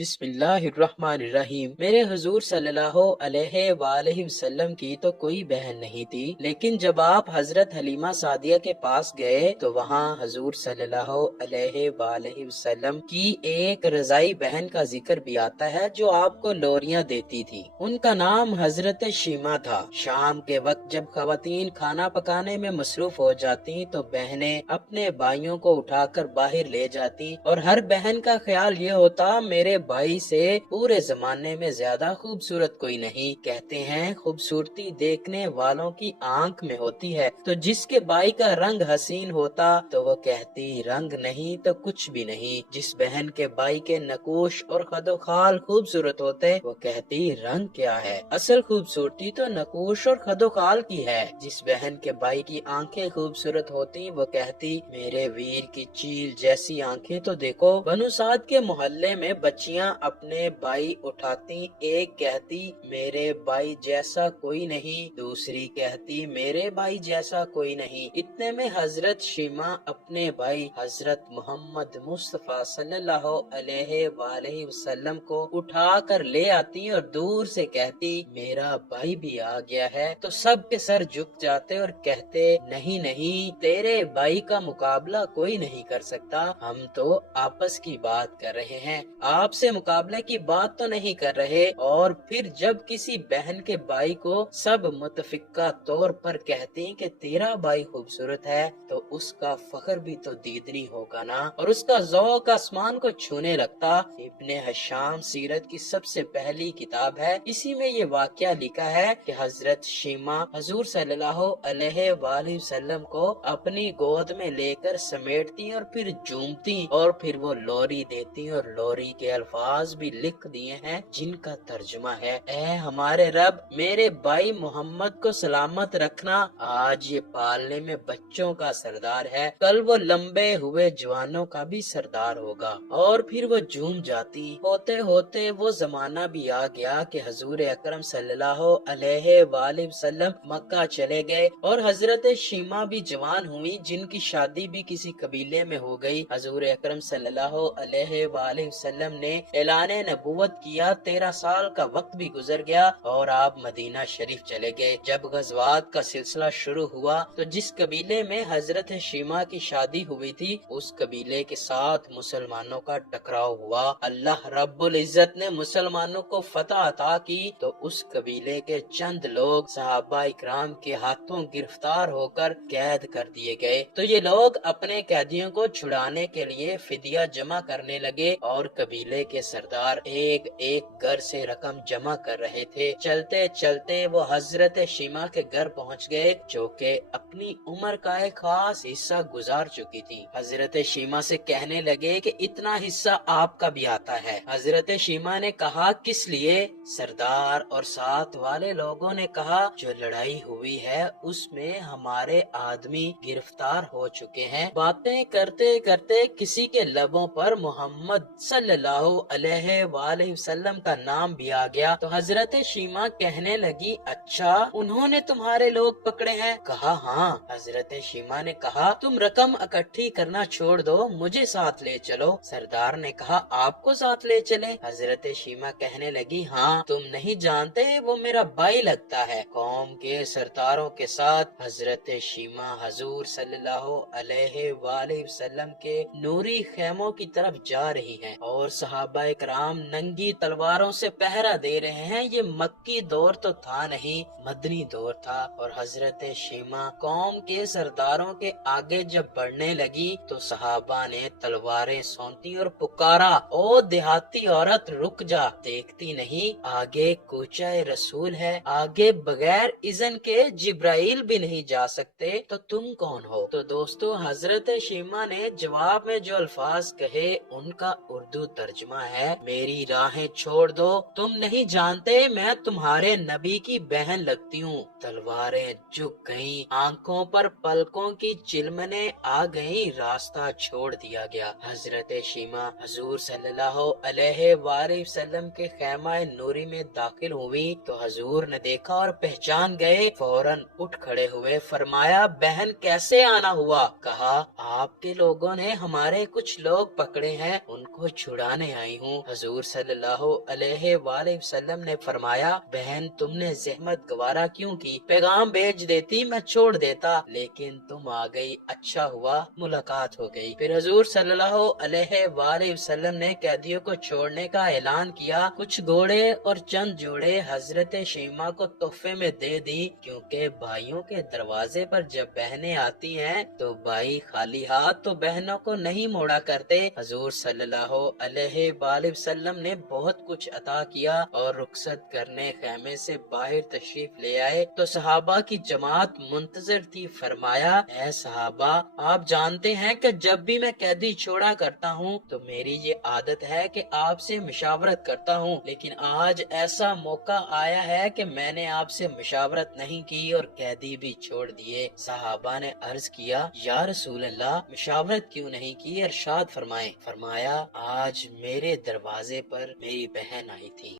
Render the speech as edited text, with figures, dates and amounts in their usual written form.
बिस्मिल्लाहिर्रहमानिर्रहीम। मेरे हुजूर सल्लल्लाहु अलैहि वआलैहि वसल्लम की तो कोई बहन नहीं थी, लेकिन जब आप हजरत हलीमा सादिया के पास गए तो वहाँ हुजूर सल्लल्लाहु अलैहि वआलैहि वसल्लम की एक रज़ाई बहन का जिक्र भी आता है जो आपको लोरियां देती थी। उनका नाम हजरत शीमा था। शाम के वक्त जब खवातीन खाना पकाने में मसरूफ हो जाती तो बहनें अपने भाइयों को उठाकर बाहर ले जाती और हर बहन का ख्याल ये होता मेरे भाई से पूरे जमाने में ज्यादा खूबसूरत कोई नहीं। कहते हैं खूबसूरती देखने वालों की आंख में होती है, तो जिसके भाई का रंग हसीन होता तो वो कहती रंग नहीं तो कुछ भी नहीं। जिस बहन के भाई के नकूश और खदोखाल खूबसूरत होते वो कहती रंग क्या है। असल खूबसूरती तो नकूश और खदोखाल की है। जिस बहन के भाई की आंखें खूबसूरत होती वो कहती मेरे वीर की चील जैसी आंखें तो देखो। बनु साद के मोहल्ले में बच्चियां अपने भाई उठाती, एक कहती मेरे भाई जैसा कोई नहीं, दूसरी कहती मेरे भाई जैसा कोई नहीं। इतने में हजरत शीमा अपने भाई हजरत मोहम्मद मुस्तफा सल्लल्लाहु अलैहि वआलैहि वसल्लम को उठा कर ले आती और दूर से कहती मेरा भाई भी आ गया है। तो सब के सर झुक जाते और कहते नहीं नहीं, तेरे भाई का मुकाबला कोई नहीं कर सकता, हम तो आपस की बात कर रहे हैं, आपसे मुकाबले की बात तो नहीं कर रहे। और फिर जब किसी बहन के भाई को सब मुतफिका तौर पर कहते हैं कि तेरा भाई खूबसूरत है तो उसका फख्र भी तो दीदनी होगा ना, और उसका ज़ौक़ आसमान को छूने लगता। इब्ने हशाम सीरत की सबसे पहली किताब है, इसी में ये वाक़या लिखा है कि हजरत शीमा हजूर सल्लल्लाहु अलैहि वसल्लम को अपनी गोद में लेकर समेटती और फिर झूमती और फिर वो लोरी देती और लोरी के अल्फाज भी लिख दिए हैं जिनका तर्जुमा है ऐ हमारे रब मेरे भाई मोहम्मद को सलामत रखना, आज ये पालने में बच्चों का सरदार है, कल वो लंबे हुए जवानों का भी सरदार होगा। और फिर वो झूम जाती। होते होते वो जमाना भी आ गया कि हजूर अकरम सल्लल्लाहु अलैहि वसल्लम मक्का चले गए और हजरत शीमा भी जवान हुई, जिनकी शादी भी किसी कबीले में हो गई। हजूर अकरम सल्लल्लाहु अलैहि वसल्लम ने ऐलान नबूवत किया। 13 साल का वक्त भी गुजर गया और आप मदीना शरीफ चले गए। जब गज़वात का सिलसिला शुरू हुआ तो जिस कबीले में हजरत शीमा की शादी हुई थी उस कबीले के साथ मुसलमानों का टकराव हुआ। अल्लाह रब्बुल इज्जत ने मुसलमानों को फतह अता की तो उस कबीले के चंद लोग सहाबा इकराम के हाथों गिरफ्तार होकर कैद कर दिए गए। तो ये लोग अपने कैदियों को छुड़ाने के लिए फिदिया जमा करने लगे और कबीले के सरदार एक एक घर से रकम जमा कर रहे थे। चलते चलते वो हजरत शीमा के घर पहुंच गए जो कि अपनी उम्र का एक खास हिस्सा गुजार चुकी थी। हजरत शीमा से कहने लगे कि इतना हिस्सा आपका भी आता है। हजरत शीमा ने कहा किस लिए? सरदार और साथ वाले लोगों ने कहा जो लड़ाई हुई है उसमें हमारे आदमी गिरफ्तार हो चुके हैं। बातें करते करते किसी के लबों पर मोहम्मद सल्लल्लाहु अलैहि वसल्लम का नाम भी आ गया तो हजरत शीमा कहने लगी अच्छा उन्होंने तुम्हारे लोग पकड़े हैं? कहा हाँ। हजरत शीमा ने कहा तुम रकम इकट्ठी करना छोड़ दो, मुझे साथ ले चलो। सरदार ने कहा आपको साथ ले चले? हजरत शीमा कहने लगी हाँ, तुम नहीं जानते वो मेरा भाई लगता है। कौम के सरदारों के साथ हजरत शीमा हजूर सल्लल्लाहु अलैहि वसल्लम के नूरी खेमों की तरफ जा रही हैं और सहाबा इकराम नंगी तलवारों से पहरा दे रहे हैं। ये मक्की दौर तो था नहीं, मदनी दौर था। और हजरत शीमा कौम के सरदारों के आगे जब बढ़ने लगी तो सहाबा ने तलवारें सौंपी और पुकारा ओ देहाती औरत रुक जा, देखती नहीं आगे कूचाए रसूल है, आगे बगैर इज़न के जिब्राइल भी नहीं जा सकते, तो तुम कौन हो? तो दोस्तों हजरत शीमा ने जवाब में जो अल्फाज कहे उनका उर्दू तर्जुमा है मेरी राहें छोड़ दो, तुम नहीं जानते मैं तुम्हारे नबी की बहन लगती हूँ। तलवारें झुक गईं, आंखों पर पलकों की चिलमने आ गईं, रास्ता छोड़ दिया गया। हजरत शीमा हजूर सल्लल्लाहु अलैहि वसल्लम के खैमाए नूरी में दाखिल हुई तो हजूर ने देखा और पहचान गए। फौरन उठ खड़े हुए, फरमाया बहन कैसे आना हुआ? कहा आपके लोगों ने हमारे कुछ लोग पकड़े हैं, उनको छुड़ाने आई آئی ہوں۔ حضور صلی اللہ علیہ وآلہ وسلم نے فرمایا بہن تم نے زحمت گوارا کیوں کی، پیغام بھیج دیتی میں چھوڑ دیتا، لیکن تم آ گئی، اچھا ہوا ملاقات ہو گئی۔ پھر حضور صلی اللہ علیہ وآلہ وسلم نے قیدیوں کو چھوڑنے کا اعلان کیا۔ کچھ گھوڑے اور چند جوڑے حضرت شیمہ کو تحفے میں دے دی، کیونکہ بھائیوں کے دروازے پر جب بہنیں آتی ہیں تو بھائی خالی ہاتھ تو بہنوں کو نہیں موڑا کرتے۔ حضور صلی اللہ علیہ وآلہ وسلم نے بہت کچھ عطا کیا اور رخصت کرنے خیمے سے باہر تشریف لے آئے تو صحابہ کی جماعت منتظر تھی۔ فرمایا اے صحابہ آپ جانتے ہیں کہ جب بھی میں قیدی چھوڑا کرتا ہوں تو میری یہ عادت ہے کہ آپ سے مشاورت کرتا ہوں، لیکن آج ایسا موقع آیا ہے کہ میں نے آپ سے مشاورت نہیں کی اور قیدی بھی چھوڑ دیے۔ صحابہ نے عرض کیا یا رسول اللہ مشاورت کیوں نہیں کی؟ ارشاد فرمائیں۔ فرمایا آج میرے دروازے پر میری بہن آئی تھی،